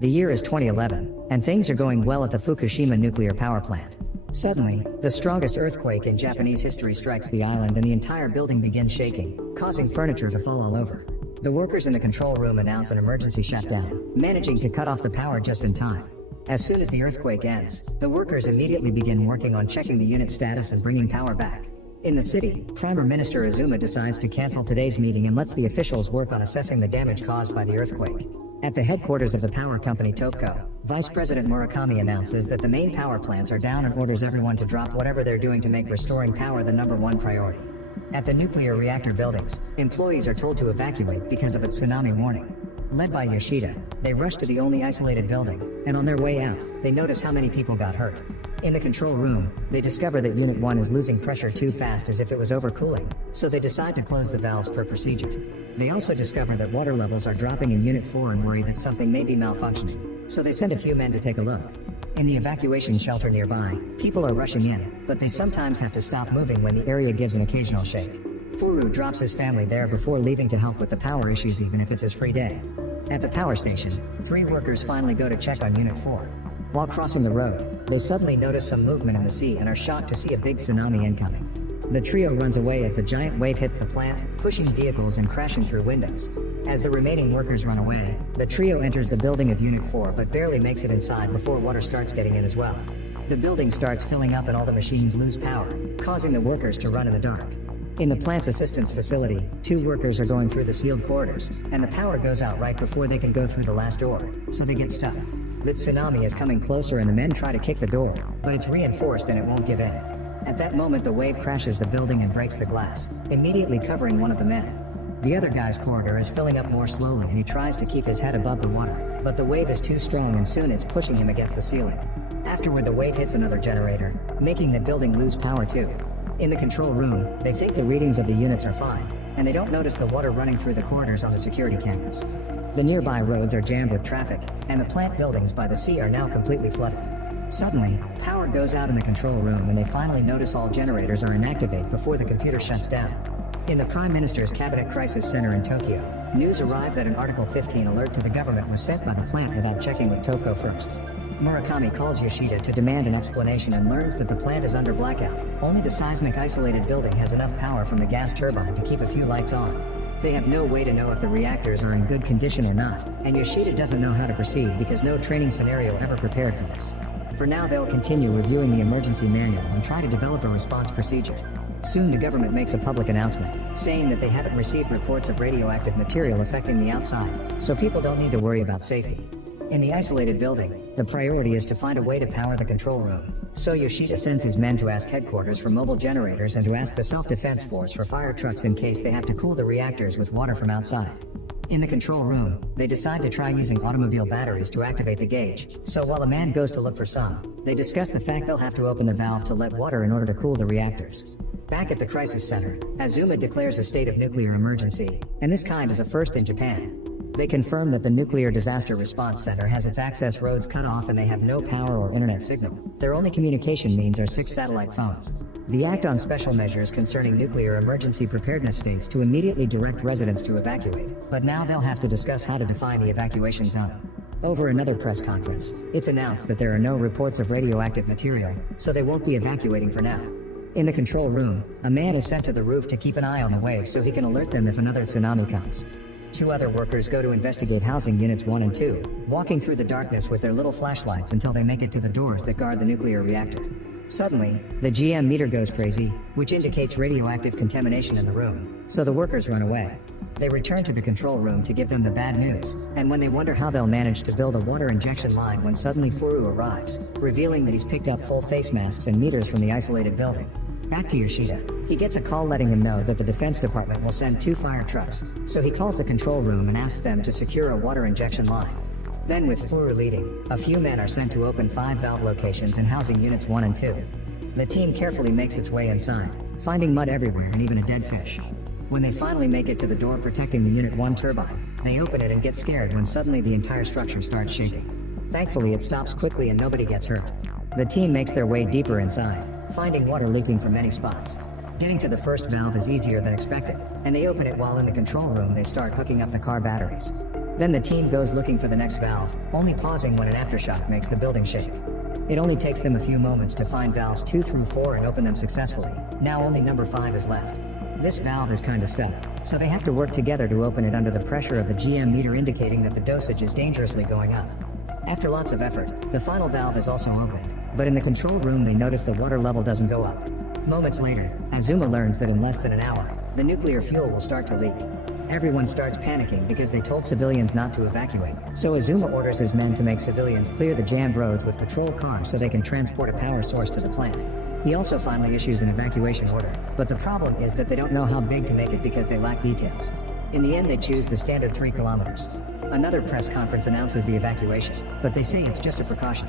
The year is 2011, and things are going well at the Fukushima nuclear power plant. Suddenly, the strongest earthquake in Japanese history strikes the island and the entire building begins shaking, causing furniture to fall all over. The workers in the control room announce an emergency shutdown, managing to cut off the power just in time. As soon as the earthquake ends, the workers immediately begin working on checking the unit status and bringing power back. In the city, Prime Minister Azuma decides to cancel today's meeting and lets the officials work on assessing the damage caused by the earthquake. At the headquarters of the power company TOPCO, Vice President Murakami announces that the main power plants are down and orders everyone to drop whatever they're doing to make restoring power the #1 priority. At the nuclear reactor buildings, employees are told to evacuate because of its tsunami warning. Led by Yoshida, they rush to the only isolated building, and on their way out, they notice how many people got hurt. In the control room, they discover that Unit 1 is losing pressure too fast as if it was overcooling, so they decide to close the valves per procedure. They also discover that water levels are dropping in Unit 4 and worry that something may be malfunctioning, so they send a few men to take a look. In the evacuation shelter nearby, people are rushing in, but they sometimes have to stop moving when the area gives an occasional shake. Furu drops his family there before leaving to help with the power issues even if it's his free day. At the power station, 3 workers finally go to check on Unit 4. While crossing the road, they suddenly notice some movement in the sea and are shocked to see a big tsunami incoming. The trio runs away as the giant wave hits the plant, pushing vehicles and crashing through windows. As the remaining workers run away, the trio enters the building of Unit 4 but barely makes it inside before water starts getting in as well. The building starts filling up and all the machines lose power, causing the workers to run in the dark. In the plant's assistance facility, 2 workers are going through the sealed corridors, and the power goes out right before they can go through the last door, so they get stuck. The tsunami is coming closer and the men try to kick the door, but it's reinforced and it won't give in. At that moment the wave crashes the building and breaks the glass, immediately covering one of the men. The other guy's corridor is filling up more slowly and he tries to keep his head above the water, but the wave is too strong and soon it's pushing him against the ceiling. Afterward the wave hits another generator, making the building lose power too. In the control room, they think the readings of the units are fine, and they don't notice the water running through the corridors on the security cameras. The nearby roads are jammed with traffic, and the plant buildings by the sea are now completely flooded. Suddenly, power goes out in the control room and they finally notice all generators are inactivated before the computer shuts down. In the Prime Minister's Cabinet Crisis Center in Tokyo, news arrived that an Article 15 alert to the government was sent by the plant without checking with TOPCO first. Murakami calls Yoshida to demand an explanation and learns that the plant is under blackout. Only the seismic isolated building has enough power from the gas turbine to keep a few lights on. They have no way to know if the reactors are in good condition or not, and Yoshida doesn't know how to proceed because no training scenario ever prepared for this. For now they'll continue reviewing the emergency manual and try to develop a response procedure. Soon the government makes a public announcement, saying that they haven't received reports of radioactive material affecting the outside, so people don't need to worry about safety. In the isolated building, the priority is to find a way to power the control room, so Yoshida sends his men to ask headquarters for mobile generators and to ask the self-defense force for fire trucks in case they have to cool the reactors with water from outside. In the control room, they decide to try using automobile batteries to activate the gauge, so while a man goes to look for some, they discuss the fact they'll have to open the valve to let water in order to cool the reactors. Back at the crisis center, Azuma declares a state of nuclear emergency, and this kind is a first in Japan. They confirm that the Nuclear Disaster Response Center has its access roads cut off and they have no power or internet signal. Their only communication means are 6 satellite phones. The Act on Special Measures Concerning Nuclear Emergency Preparedness states to immediately direct residents to evacuate, but now they'll have to discuss how to define the evacuation zone. Over another press conference, it's announced that there are no reports of radioactive material, so they won't be evacuating for now. In the control room, a man is sent to the roof to keep an eye on the waves so he can alert them if another tsunami comes. 2 other workers go to investigate housing units 1 and 2, walking through the darkness with their little flashlights until they make it to the doors that guard the nuclear reactor. Suddenly, the GM meter goes crazy, which indicates radioactive contamination in the room, so the workers run away. They return to the control room to give them the bad news, and when they wonder how they'll manage to build a water injection line when suddenly Furu arrives, revealing that he's picked up full face masks and meters from the isolated building. Back to Yoshida. He gets a call letting him know that the Defense Department will send 2 fire trucks, so he calls the control room and asks them to secure a water injection line. Then with Furu leading, a few men are sent to open 5 valve locations in housing units 1 and 2. The team carefully makes its way inside, finding mud everywhere and even a dead fish. When they finally make it to the door protecting the Unit 1 turbine, they open it and get scared when suddenly the entire structure starts shaking. Thankfully it stops quickly and nobody gets hurt. The team makes their way deeper inside, finding water leaking from many spots. Getting to the first valve is easier than expected, and they open it while in the control room they start hooking up the car batteries. Then the team goes looking for the next valve, only pausing when an aftershock makes the building shake. It only takes them a few moments to find valves 2 through 4 and open them successfully. Now only number 5 is left. This valve is kinda stuck, so they have to work together to open it under the pressure of the GM meter indicating that the dosage is dangerously going up. After lots of effort, the final valve is also opened, but in the control room they notice the water level doesn't go up. Moments later, Azuma learns that in less than an hour, the nuclear fuel will start to leak. Everyone starts panicking because they told civilians not to evacuate, so Azuma orders his men to make civilians clear the jammed roads with patrol cars so they can transport a power source to the plant. He also finally issues an evacuation order, but the problem is that they don't know how big to make it because they lack details. In the end they choose the standard 3 kilometers. Another press conference announces the evacuation, but they say it's just a precaution.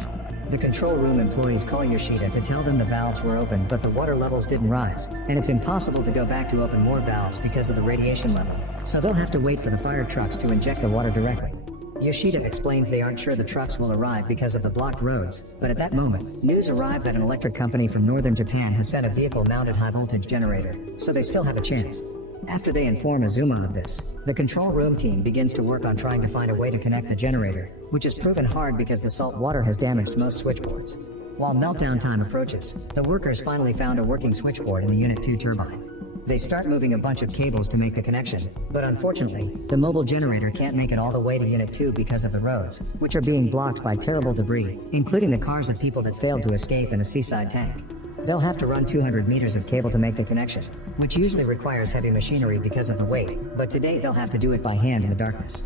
The control room employees call Yoshida to tell them the valves were open but the water levels didn't rise, and it's impossible to go back to open more valves because of the radiation level, so they'll have to wait for the fire trucks to inject the water directly. Yoshida explains they aren't sure the trucks will arrive because of the blocked roads, but at that moment, news arrived that an electric company from northern Japan has sent a vehicle-mounted high-voltage generator, so they still have a chance. After they inform Azuma of this, the control room team begins to work on trying to find a way to connect the generator, which is proven hard because the salt water has damaged most switchboards. While meltdown time approaches, the workers finally found a working switchboard in the Unit 2 turbine. They start moving a bunch of cables to make the connection, but unfortunately, the mobile generator can't make it all the way to Unit 2 because of the roads, which are being blocked by terrible debris, including the cars of people that failed to escape in a seaside tank. They'll have to run 200 meters of cable to make the connection, which usually requires heavy machinery because of the weight, but today they'll have to do it by hand in the darkness.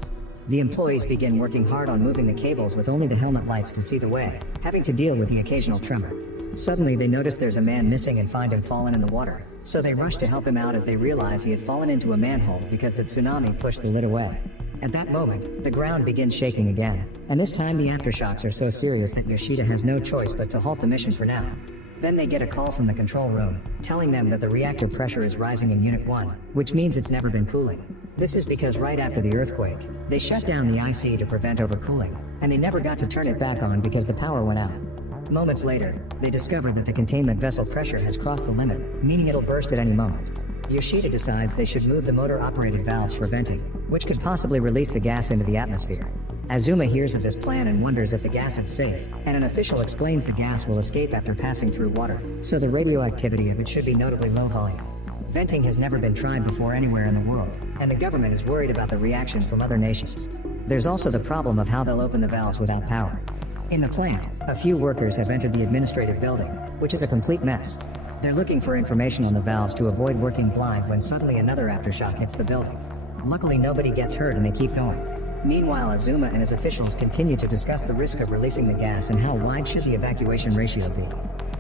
The employees begin working hard on moving the cables with only the helmet lights to see the way, having to deal with the occasional tremor. Suddenly they notice there's a man missing and find him fallen in the water, so they rush to help him out as they realize he had fallen into a manhole because the tsunami pushed the lid away. At that moment, the ground begins shaking again, and this time the aftershocks are so serious that Yoshida has no choice but to halt the mission for now. Then they get a call from the control room, telling them that the reactor pressure is rising in Unit 1, which means it's never been cooling. This is because right after the earthquake, they shut down the IC to prevent overcooling, and they never got to turn it back on because the power went out. Moments later, they discover that the containment vessel pressure has crossed the limit, meaning it'll burst at any moment. Yoshida decides they should move the motor-operated valves for venting, which could possibly release the gas into the atmosphere. Azuma hears of this plan and wonders if the gas is safe, and an official explains the gas will escape after passing through water, so the radioactivity of it should be notably low volume. Venting has never been tried before anywhere in the world, and the government is worried about the reaction from other nations. There's also the problem of how they'll open the valves without power. In the plant, a few workers have entered the administrative building, which is a complete mess. They're looking for information on the valves to avoid working blind when suddenly another aftershock hits the building. Luckily nobody gets hurt and they keep going. Meanwhile, Azuma and his officials continue to discuss the risk of releasing the gas and how wide should the evacuation ratio be.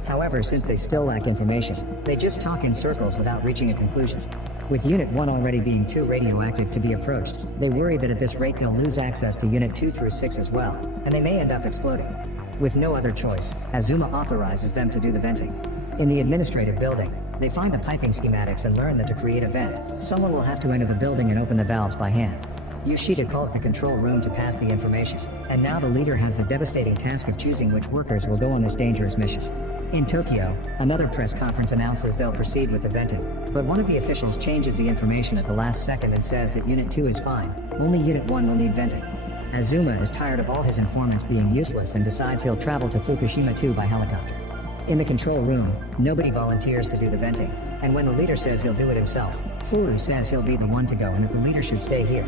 However, since they still lack information, they just talk in circles without reaching a conclusion. With Unit 1 already being too radioactive to be approached, they worry that at this rate they'll lose access to Unit 2 through 6 as well, and they may end up exploding. With no other choice, Azuma authorizes them to do the venting. In the administrative building, they find the piping schematics and learn that to create a vent, someone will have to enter the building and open the valves by hand. Yoshida calls the control room to pass the information, and now the leader has the devastating task of choosing which workers will go on this dangerous mission. In Tokyo, another press conference announces they'll proceed with the venting, but one of the officials changes the information at the last second and says that Unit 2 is fine, only Unit 1 will need venting. Azuma is tired of all his informants being useless and decides he'll travel to Fukushima 2 by helicopter. In the control room, nobody volunteers to do the venting, and when the leader says he'll do it himself, Furu says he'll be the one to go and that the leader should stay here.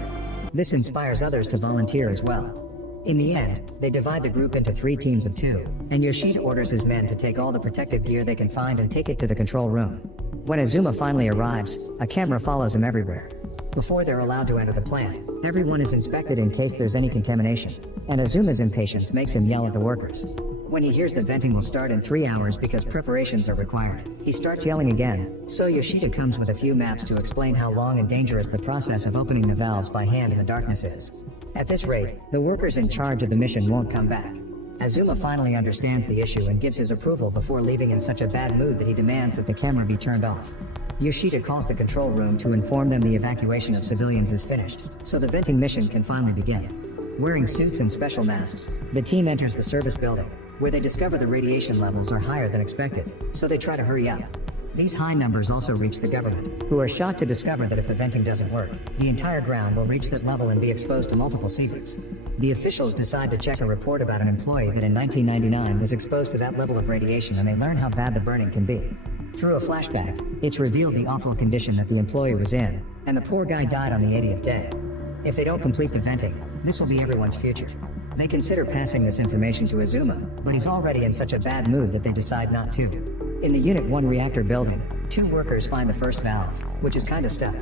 This inspires others to volunteer as well. In the end, they divide the group into 3 teams of 2, and Yoshida orders his men to take all the protective gear they can find and take it to the control room. When Azuma finally arrives, a camera follows him everywhere. Before they're allowed to enter the plant, everyone is inspected in case there's any contamination, and Azuma's impatience makes him yell at the workers. When he hears that venting will start in 3 hours because preparations are required, he starts yelling again, so Yoshida comes with a few maps to explain how long and dangerous the process of opening the valves by hand in the darkness is. At this rate, the workers in charge of the mission won't come back. Azuma finally understands the issue and gives his approval before leaving in such a bad mood that he demands that the camera be turned off. Yoshida calls the control room to inform them the evacuation of civilians is finished, so the venting mission can finally begin. Wearing suits and special masks, the team enters the service building, where they discover the radiation levels are higher than expected, so they try to hurry up. These high numbers also reach the government, who are shocked to discover that if the venting doesn't work, the entire ground will reach that level and be exposed to multiple secrets. The officials decide to check a report about an employee that in 1999 was exposed to that level of radiation, and they learn how bad the burning can be. Through a flashback, it's revealed the awful condition that the employee was in, and the poor guy died on the 80th day. If they don't complete the venting, this will be everyone's future. They consider passing this information to Azuma, but he's already in such a bad mood that they decide not to. In the Unit 1 reactor building, 2 workers find the first valve, which is kinda stuck.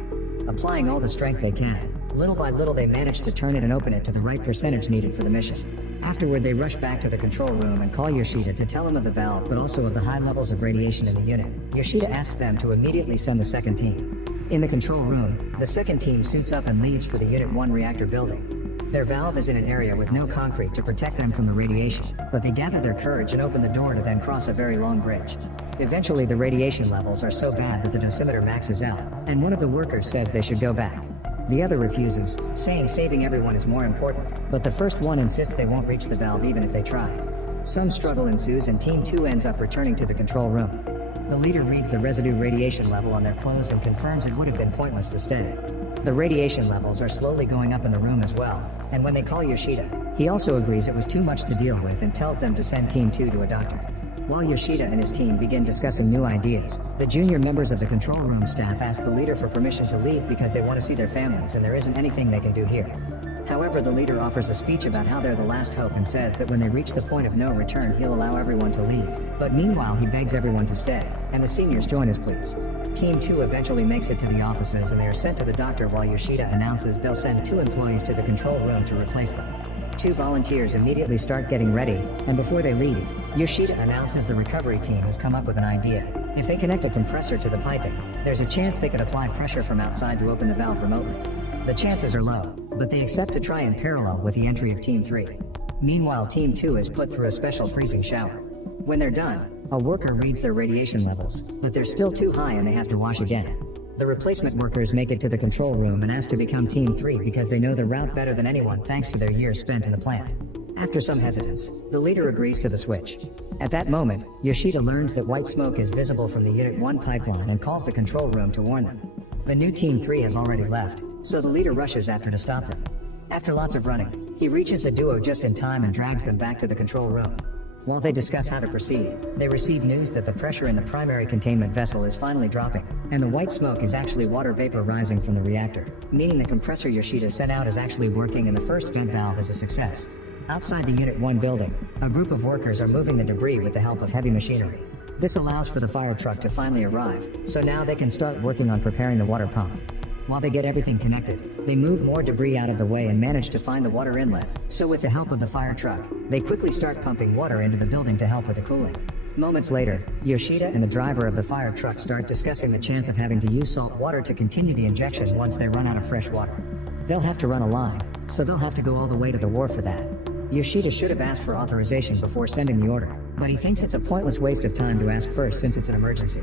Applying all the strength they can, little by little they manage to turn it and open it to the right percentage needed for the mission. Afterward, they rush back to the control room and call Yoshida to tell him of the valve, but also of the high levels of radiation in the unit. Yoshida asks them to immediately send the second team. In the control room, the second team suits up and leaves for the Unit 1 reactor building. Their valve is in an area with no concrete to protect them from the radiation, but they gather their courage and open the door to then cross a very long bridge. Eventually, the radiation levels are so bad that the dosimeter maxes out, and one of the workers says they should go back. The other refuses, saying saving everyone is more important, but the first one insists they won't reach the valve even if they try. Some struggle ensues and Team 2 ends up returning to the control room. The leader reads the residue radiation level on their clothes and confirms it would have been pointless to stay. The radiation levels are slowly going up in the room as well, and when they call Yoshida, he also agrees it was too much to deal with and tells them to send Team 2 to a doctor. While Yoshida and his team begin discussing new ideas, the junior members of the control room staff ask the leader for permission to leave because they want to see their families and there isn't anything they can do here. However, the leader offers a speech about how they're the last hope and says that when they reach the point of no return, he'll allow everyone to leave. But meanwhile, he begs everyone to stay, and the seniors join his pleas. Team 2 eventually makes it to the offices and they are sent to the doctor while Yoshida announces they'll send 2 employees to the control room to replace them. 2 volunteers immediately start getting ready, and before they leave, Yoshida announces the recovery team has come up with an idea. If they connect a compressor to the piping, there's a chance they could apply pressure from outside to open the valve remotely. The chances are low, but they accept to try in parallel with the entry of Team 3. Meanwhile, Team 2 is put through a special freezing shower. When they're done, a worker reads their radiation levels, but they're still too high and they have to wash again. The replacement workers make it to the control room and ask to become Team 3 because they know the route better than anyone thanks to their years spent in the plant. After some hesitance, the leader agrees to the switch. At that moment, Yoshida learns that white smoke is visible from the Unit 1 pipeline and calls the control room to warn them. The new Team 3 has already left, so the leader rushes after to stop them. After lots of running, he reaches the duo just in time and drags them back to the control room. While they discuss how to proceed, they receive news that the pressure in the primary containment vessel is finally dropping, and the white smoke is actually water vapor rising from the reactor, meaning the compressor Yoshida sent out is actually working and the first vent valve is a success. Outside the Unit 1 building, a group of workers are moving the debris with the help of heavy machinery. This allows for the fire truck to finally arrive, so now they can start working on preparing the water pump. While they get everything connected, they move more debris out of the way and manage to find the water inlet, so with the help of the fire truck, they quickly start pumping water into the building to help with the cooling. Moments later, Yoshida and the driver of the fire truck start discussing the chance of having to use salt water to continue the injection once they run out of fresh water. They'll have to run a line, so they'll have to go all the way to the wharf for that. Yoshida should have asked for authorization before sending the order, but he thinks it's a pointless waste of time to ask first since it's an emergency.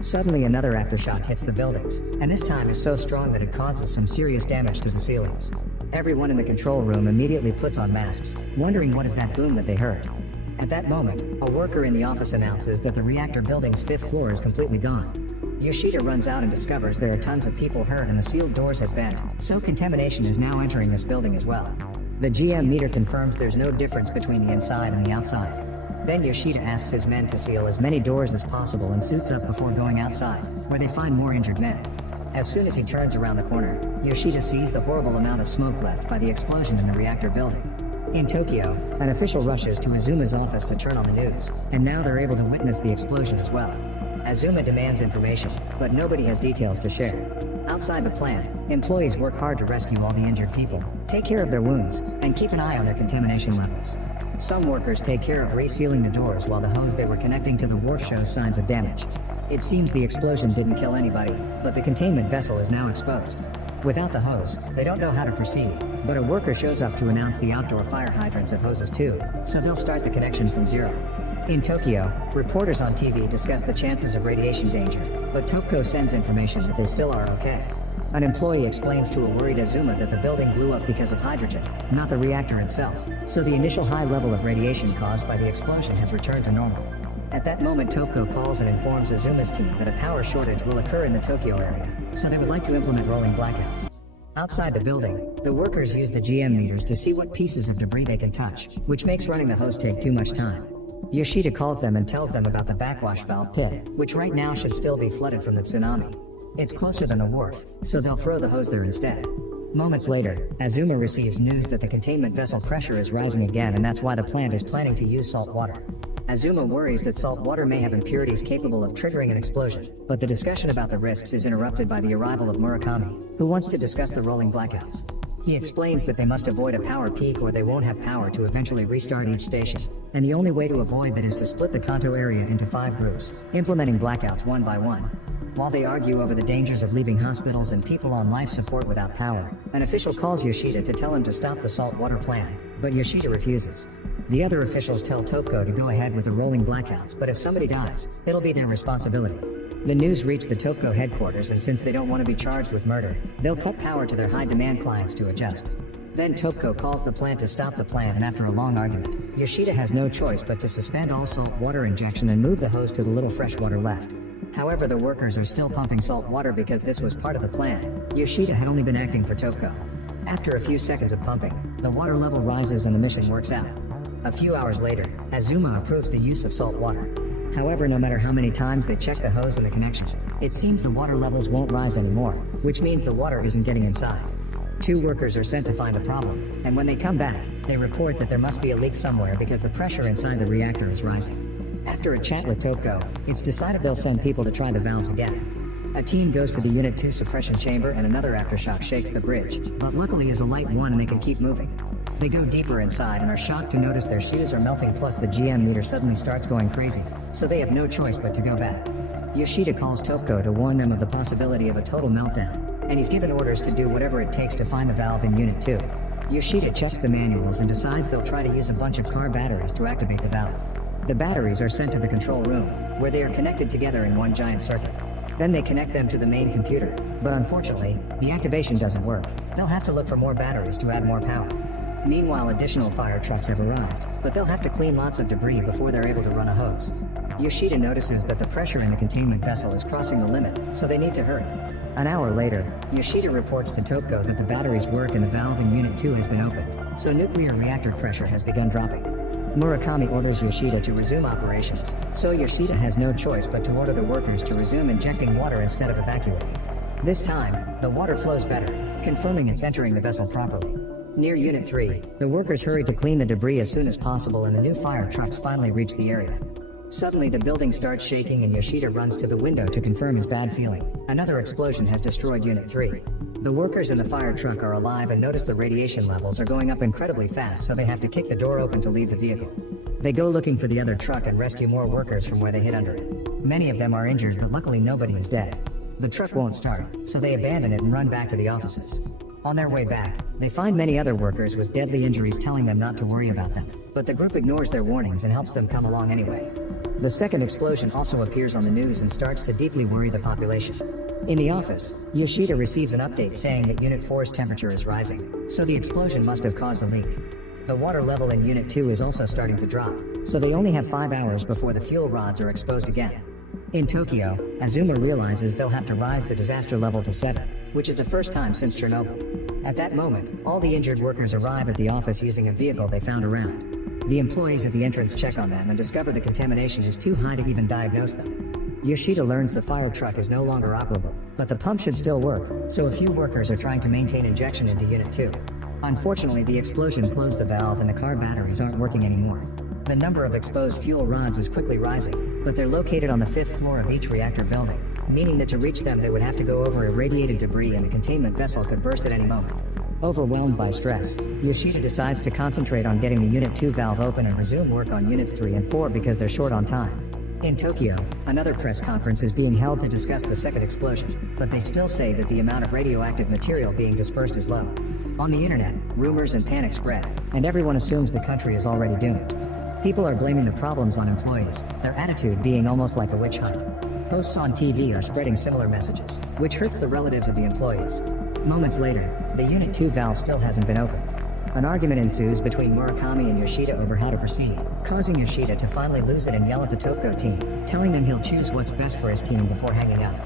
Suddenly another aftershock hits the buildings, and this time is so strong that it causes some serious damage to the ceilings. Everyone in the control room immediately puts on masks, wondering what is that boom that they heard. At that moment, a worker in the office announces that the reactor building's 5th floor is completely gone. Yoshida runs out and discovers there are tons of people hurt and the sealed doors have bent, so contamination is now entering this building as well. The GM meter confirms there's no difference between the inside and the outside. Then Yoshida asks his men to seal as many doors as possible and suits up before going outside, where they find more injured men. As soon as he turns around the corner, Yoshida sees the horrible amount of smoke left by the explosion in the reactor building. In Tokyo, an official rushes to Azuma's office to turn on the news, and now they're able to witness the explosion as well. Azuma demands information, but nobody has details to share. Outside the plant, employees work hard to rescue all the injured people, take care of their wounds, and keep an eye on their contamination levels. Some workers take care of resealing the doors while the hose they were connecting to the wharf shows signs of damage. It seems the explosion didn't kill anybody, but the containment vessel is now exposed. Without the hose, they don't know how to proceed, but a worker shows up to announce the outdoor fire hydrants have hoses too, so they'll start the connection from zero. In Tokyo, reporters on TV discuss the chances of radiation danger, but Topco sends information that they still are okay. An employee explains to a worried Azuma that the building blew up because of hydrogen, not the reactor itself, so the initial high level of radiation caused by the explosion has returned to normal. At that moment, Topco calls and informs Azuma's team that a power shortage will occur in the Tokyo area, so they would like to implement rolling blackouts. Outside the building, the workers use the GM meters to see what pieces of debris they can touch, which makes running the hose take too much time. Yoshida calls them and tells them about the backwash valve pit, which right now should still be flooded from the tsunami. It's closer than the wharf, so they'll throw the hose there instead. Moments later, Azuma receives news that the containment vessel pressure is rising again, and that's why the plant is planning to use salt water. Azuma worries that salt water may have impurities capable of triggering an explosion, but the discussion about the risks is interrupted by the arrival of Murakami, who wants to discuss the rolling blackouts. He explains that they must avoid a power peak or they won't have power to eventually restart each station, and the only way to avoid that is to split the Kanto area into 5 groups, implementing blackouts one by one. While they argue over the dangers of leaving hospitals and people on life support without power, an official calls Yoshida to tell him to stop the salt water plan, but Yoshida refuses. The other officials tell Topco to go ahead with the rolling blackouts, but if somebody dies, it'll be their responsibility. The news reached the Topco headquarters, and since they don't want to be charged with murder, they'll cut power to their high-demand clients to adjust. Then Topco calls the plant to stop the plan, and after a long argument, Yoshida has no choice but to suspend all salt water injection and move the hose to the little fresh water left. However, the workers are still pumping salt water because this was part of the plan. Yoshida had only been acting for Topco. After a few seconds of pumping, the water level rises and the mission works out. A few hours later, Azuma approves the use of salt water. However, no matter how many times they check the hose and the connection, it seems the water levels won't rise anymore, which means the water isn't getting inside. 2 workers are sent to find the problem, and when they come back, they report that there must be a leak somewhere because the pressure inside the reactor is rising. After a chat with Topco, it's decided they'll send people to try the valves again. A team goes to the Unit 2 suppression chamber and another aftershock shakes the bridge, but luckily is a light one and they can keep moving. They go deeper inside and are shocked to notice their shoes are melting, plus the GM meter suddenly starts going crazy, so they have no choice but to go back. Yoshida calls Topco to warn them of the possibility of a total meltdown, and he's given orders to do whatever it takes to find the valve in Unit 2. Yoshida checks the manuals and decides they'll try to use a bunch of car batteries to activate the valve. The batteries are sent to the control room, where they are connected together in one giant circuit. Then they connect them to the main computer, but unfortunately, the activation doesn't work. They'll have to look for more batteries to add more power. Meanwhile, additional fire trucks have arrived, but they'll have to clean lots of debris before they're able to run a hose. Yoshida notices that the pressure in the containment vessel is crossing the limit, so they need to hurry. An hour later, Yoshida reports to Topco that the batteries work and the valve in Unit 2 has been opened, so nuclear reactor pressure has begun dropping. Murakami orders Yoshida to resume operations, so Yoshida has no choice but to order the workers to resume injecting water instead of evacuating. This time, the water flows better, confirming it's entering the vessel properly. Near Unit 3, the workers hurry to clean the debris as soon as possible and the new fire trucks finally reach the area. Suddenly the building starts shaking and Yoshida runs to the window to confirm his bad feeling. Another explosion has destroyed Unit 3. The workers in the fire truck are alive and notice the radiation levels are going up incredibly fast, so they have to kick the door open to leave the vehicle. They go looking for the other truck and rescue more workers from where they hid under it. Many of them are injured, but luckily nobody is dead. The truck won't start, so they abandon it and run back to the offices. On their way back, they find many other workers with deadly injuries telling them not to worry about them, but the group ignores their warnings and helps them come along anyway. The second explosion also appears on the news and starts to deeply worry the population. In the office, Yoshida receives an update saying that Unit 4's temperature is rising, so the explosion must have caused a leak. The water level in Unit 2 is also starting to drop, so they only have 5 hours before the fuel rods are exposed again. In Tokyo, Azuma realizes they'll have to rise the disaster level to 7, which is the first time since Chernobyl. At that moment, all the injured workers arrive at the office using a vehicle they found around. The employees at the entrance check on them and discover the contamination is too high to even diagnose them. Yoshida learns the fire truck is no longer operable, but the pump should still work, so a few workers are trying to maintain injection into Unit 2. Unfortunately, the explosion closed the valve and the car batteries aren't working anymore. The number of exposed fuel rods is quickly rising, but they're located on the 5th floor of each reactor building, meaning that to reach them they would have to go over irradiated debris and the containment vessel could burst at any moment. Overwhelmed by stress, Yoshida decides to concentrate on getting the Unit 2 valve open and resume work on Units 3 and 4 because they're short on time. In Tokyo, another press conference is being held to discuss the second explosion, but they still say that the amount of radioactive material being dispersed is low. On the internet, rumors and panic spread, and everyone assumes the country is already doomed. People are blaming the problems on employees, their attitude being almost like a witch hunt. Hosts on TV are spreading similar messages, which hurts the relatives of the employees. Moments later, the Unit 2 valve still hasn't been opened. An argument ensues between Murakami and Yoshida over how to proceed, causing Yoshida to finally lose it and yell at the Topko team, telling them he'll choose what's best for his team before hanging up.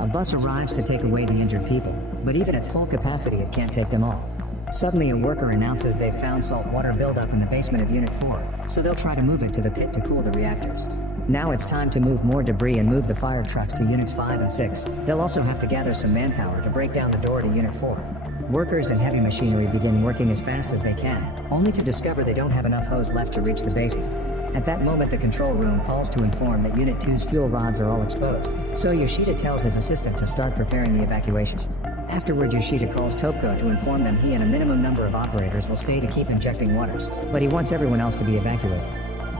A bus arrives to take away the injured people, but even at full capacity it can't take them all. Suddenly a worker announces they've found salt water buildup in the basement of Unit 4, so they'll try to move it to the pit to cool the reactors. Now it's time to move more debris and move the fire trucks to Units 5 and 6. They'll also have to gather some manpower to break down the door to Unit 4. Workers and heavy machinery begin working as fast as they can, only to discover they don't have enough hose left to reach the basement. At that moment the control room calls to inform that Unit 2's fuel rods are all exposed, so Yoshida tells his assistant to start preparing the evacuation. Afterward Yoshida calls Topko to inform them he and a minimum number of operators will stay to keep injecting waters, but he wants everyone else to be evacuated.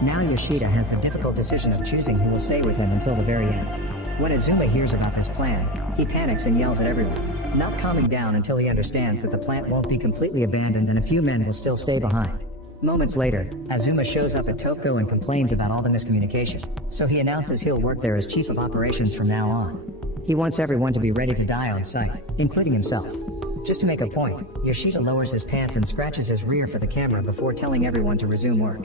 Now Yoshida has the difficult decision of choosing who will stay with him until the very end. When Azuma hears about this plan, he panics and yells at everyone, not calming down until he understands that the plant won't be completely abandoned and a few men will still stay behind. Moments later, Azuma shows up at Topko and complains about all the miscommunication, so he announces he'll work there as chief of operations from now on. He wants everyone to be ready to die on site, including himself. Just to make a point, Yoshida lowers his pants and scratches his rear for the camera before telling everyone to resume work.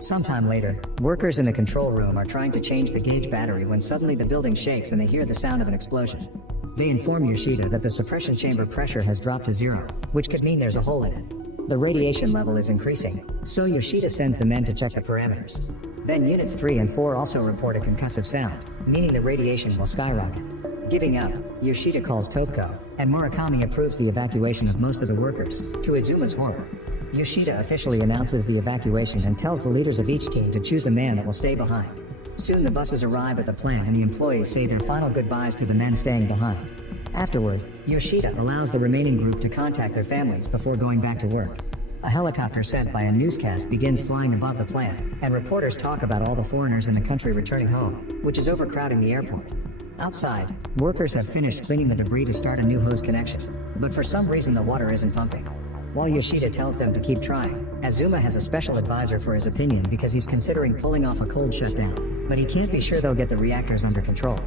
Sometime later, workers in the control room are trying to change the gauge battery when suddenly the building shakes and they hear the sound of an explosion. They inform Yoshida that the suppression chamber pressure has dropped to 0, which could mean there's a hole in it. The radiation level is increasing, so Yoshida sends the men to check the parameters. Then Units 3 and 4 also report a concussive sound, meaning the radiation will skyrocket. Giving up, Yoshida calls Topko, and Murakami approves the evacuation of most of the workers, to Azuma's horror. Yoshida officially announces the evacuation and tells the leaders of each team to choose a man that will stay behind. Soon the buses arrive at the plant and the employees say their final goodbyes to the men staying behind. Afterward, Yoshida allows the remaining group to contact their families before going back to work. A helicopter sent by a newscast begins flying above the plant, and reporters talk about all the foreigners in the country returning home, which is overcrowding the airport. Outside, workers have finished cleaning the debris to start a new hose connection, but for some reason the water isn't pumping. While Yoshida tells them to keep trying, Azuma has a special advisor for his opinion because he's considering pulling off a cold shutdown, but he can't be sure they'll get the reactors under control.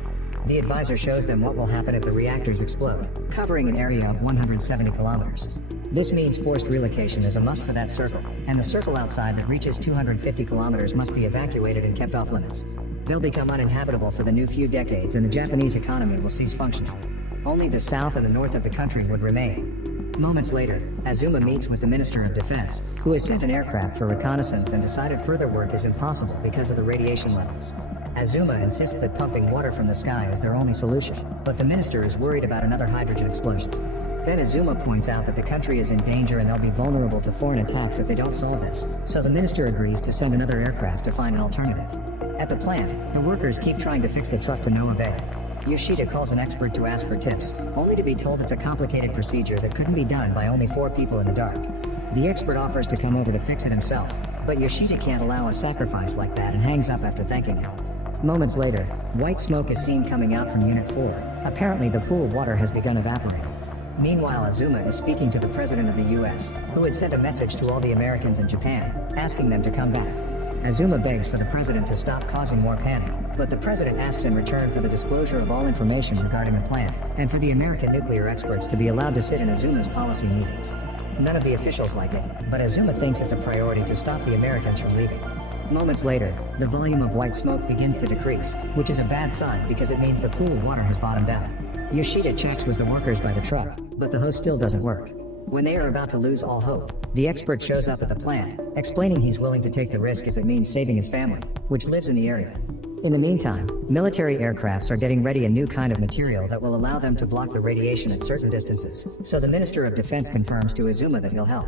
The advisor shows them what will happen if the reactors explode, covering an area of 170 kilometers. This means forced relocation is a must for that circle, and the circle outside that reaches 250 kilometers must be evacuated and kept off limits. They'll become uninhabitable for the new few decades and the Japanese economy will cease functioning. Only the south and the north of the country would remain. Moments later, Azuma meets with the Minister of Defense, who has sent an aircraft for reconnaissance and decided further work is impossible because of the radiation levels. Azuma insists that pumping water from the sky is their only solution, but the minister is worried about another hydrogen explosion. Then Azuma points out that the country is in danger and they'll be vulnerable to foreign attacks if they don't solve this, so the minister agrees to send another aircraft to find an alternative. At the plant, the workers keep trying to fix the truck to no avail. Yoshida calls an expert to ask for tips, only to be told it's a complicated procedure that couldn't be done by only 4 people in the dark. The expert offers to come over to fix it himself, but Yoshida can't allow a sacrifice like that and hangs up after thanking him. Moments later, white smoke is seen coming out from Unit 4. Apparently the pool water has begun evaporating. Meanwhile, Azuma is speaking to the President of the US, who had sent a message to all the Americans in Japan, asking them to come back. Azuma begs for the President to stop causing more panic, but the President asks in return for the disclosure of all information regarding the plant, and for the American nuclear experts to be allowed to sit in Azuma's policy meetings. None of the officials like it, but Azuma thinks it's a priority to stop the Americans from leaving. Moments later, the volume of white smoke begins to decrease, which is a bad sign because it means the pool water has bottomed out. Yoshida checks with the workers by the truck, but the hose still doesn't work. When they are about to lose all hope, the expert shows up at the plant, explaining he's willing to take the risk if it means saving his family, which lives in the area. In the meantime, military aircrafts are getting ready a new kind of material that will allow them to block the radiation at certain distances, so the Minister of Defense confirms to Azuma that he'll help.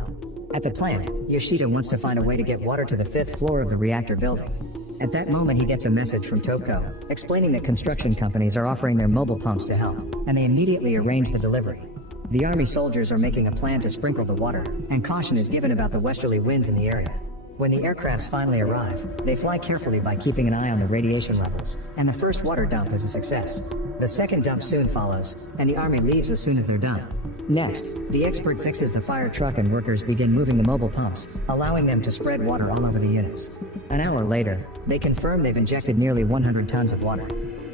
At the plant, Yoshida wants to find a way to get water to the 5th floor of the reactor building. At that moment he gets a message from Topko, explaining that construction companies are offering their mobile pumps to help, and they immediately arrange the delivery. The army soldiers are making a plan to sprinkle the water, and caution is given about the westerly winds in the area. When the aircrafts finally arrive, they fly carefully by keeping an eye on the radiation levels, and the first water dump is a success. The second dump soon follows, and the army leaves as soon as they're done. Next, the expert fixes the fire truck and workers begin moving the mobile pumps, allowing them to spread water all over the units. An hour later, they confirm they've injected nearly 100 tons of water.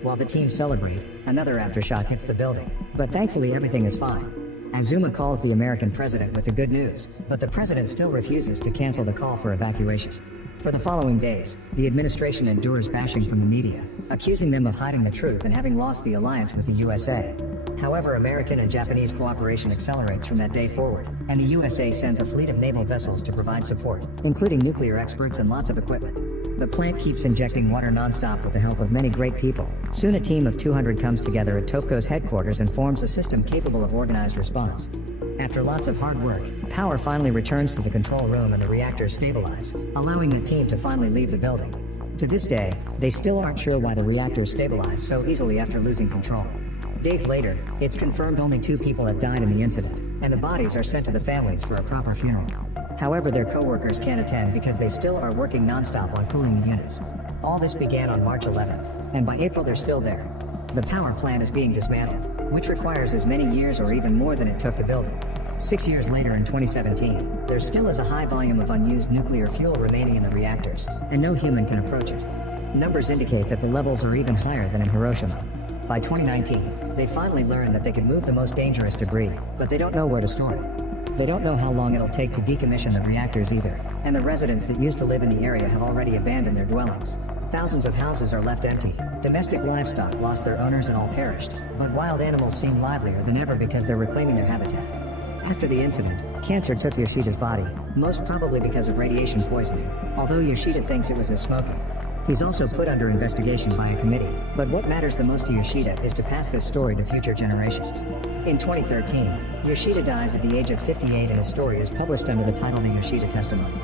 While the team celebrate, another aftershock hits the building, but thankfully everything is fine. Azuma calls the American president with the good news, but the president still refuses to cancel the call for evacuation. For the following days, the administration endures bashing from the media, accusing them of hiding the truth and having lost the alliance with the USA. However, American and Japanese cooperation accelerates from that day forward, and the USA sends a fleet of naval vessels to provide support, including nuclear experts and lots of equipment. The plant keeps injecting water non-stop with the help of many great people. Soon a team of 200 comes together at TOPCO's headquarters and forms a system capable of organized response. After lots of hard work, power finally returns to the control room and the reactors stabilize, allowing the team to finally leave the building. To this day, they still aren't sure why the reactors stabilized so easily after losing control. Days later, it's confirmed only 2 people have died in the incident, and the bodies are sent to the families for a proper funeral. However, their co-workers can't attend because they still are working non-stop on cooling the units. All this began on March 11th, and by April they're still there. The power plant is being dismantled, which requires as many years or even more than it took to build it. 6 years later in 2017, there still is a high volume of unused nuclear fuel remaining in the reactors, and no human can approach it. Numbers indicate that the levels are even higher than in Hiroshima. By 2019, they finally learned that they can move the most dangerous debris, but they don't know where to store it. They don't know how long it'll take to decommission the reactors either, and the residents that used to live in the area have already abandoned their dwellings. Thousands of houses are left empty, domestic livestock lost their owners and all perished, but wild animals seem livelier than ever because they're reclaiming their habitat. After the incident, cancer took Yoshida's body, most probably because of radiation poisoning, although Yoshida thinks it was his smoking. He's also put under investigation by a committee, but what matters the most to Yoshida is to pass this story to future generations. In 2013, Yoshida dies at the age of 58 and his story is published under the title The Yoshida Testimony.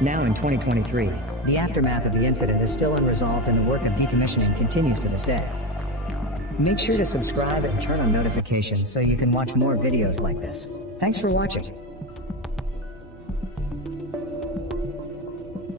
Now in 2023, the aftermath of the incident is still unresolved and the work of decommissioning continues to this day. Make sure to subscribe and turn on notifications so you can watch more videos like this. Thanks for watching.